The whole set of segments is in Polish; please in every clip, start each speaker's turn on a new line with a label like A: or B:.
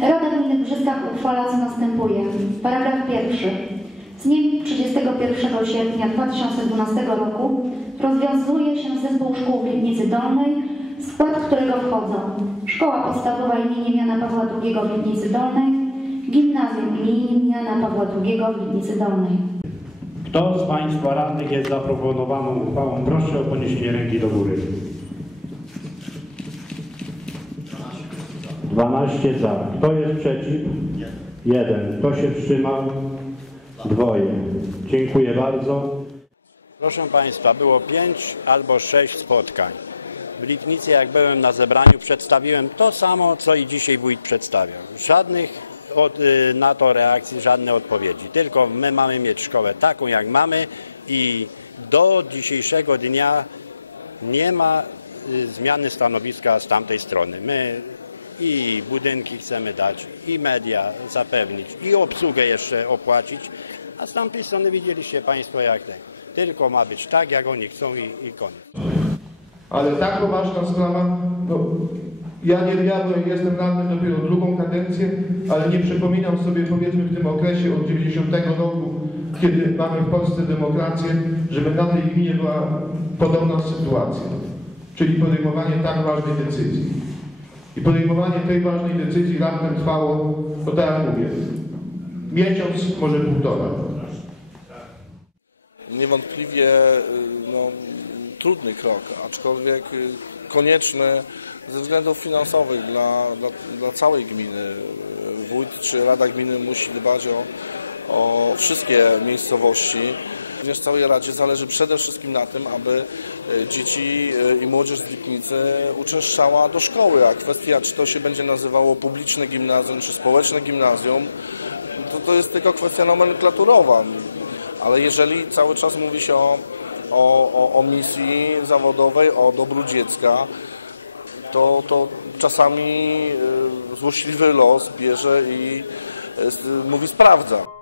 A: Rada Gminy Brzyskach uchwala co następuje. Paragraf pierwszy. Z dniem 31 sierpnia 2012 roku rozwiązuje się zespół szkół w Liebnicy Dolnej, w skład którego wchodzą Szkoła Podstawowa im. Jana Pawła II w Liebnicy Dolnej, Gimnazjum im. Jana Pawła II w Liebnicy Dolnej.
B: Kto z Państwa radnych jest za proponowaną uchwałą? Proszę o podniesienie ręki do góry. 12 za. Kto jest przeciw? Jeden. Kto się wstrzymał? Dwoje. Dziękuję bardzo. Proszę Państwa, było pięć albo sześć spotkań. W Lipnicy, jak byłem na zebraniu, przedstawiłem to samo, co i dzisiaj wójt przedstawiał. Żadnych od, y, na to reakcji, żadne odpowiedzi. Tylko my mamy mieć szkołę taką, jak mamy i do dzisiejszego dnia nie ma y, zmiany stanowiska z tamtej strony. My i budynki chcemy dać, i media zapewnić, i obsługę jeszcze opłacić, a z tamtej strony widzieliście Państwo jak tak. Tylko ma być tak, jak oni chcą i, i koniec.
C: Ale tak poważna sprawa, no, ja nie ja jestem radnym dopiero drugą kadencję, ale nie przypominam sobie powiedzmy w tym okresie od 90 roku, kiedy mamy w Polsce demokrację, żeby na tej gminie była podobna sytuacja. Czyli podejmowanie tak ważnej decyzji. I podejmowanie tej ważnej decyzji raptem trwało, no tak jak mówię, miesiąc, może półtora.
D: niewątpliwie y, no, trudny krok, aczkolwiek y, konieczny ze względów finansowych dla, dla, dla całej gminy. Wójt czy Rada Gminy musi dbać o, o wszystkie miejscowości. Również całej Radzie zależy przede wszystkim na tym, aby y, dzieci y, i młodzież z Lipnicy uczęszczała do szkoły, a kwestia, czy to się będzie nazywało publiczne gimnazjum, czy społeczne gimnazjum, to, to jest tylko kwestia nomenklaturowa. Ale jeżeli cały czas mówi się o, o, o, misji zawodowej, o dobru dziecka, to, to czasami y, złośliwy los bierze i mówi sprawdza.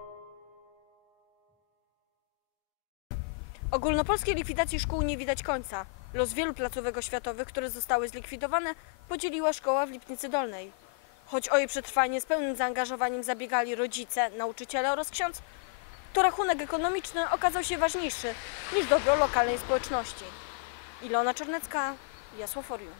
E: Ogólnopolskiej likwidacji szkół nie widać końca. Los wielu placówek oświatowych, które zostały zlikwidowane, podzieliła szkoła w Lipnicy Dolnej. Choć o jej przetrwanie z pełnym zaangażowaniem zabiegali rodzice, nauczyciele oraz ksiądz, to rachunek ekonomiczny okazał się ważniejszy niż dobro lokalnej społeczności. Ilona Czarnecka, Jasło Forium.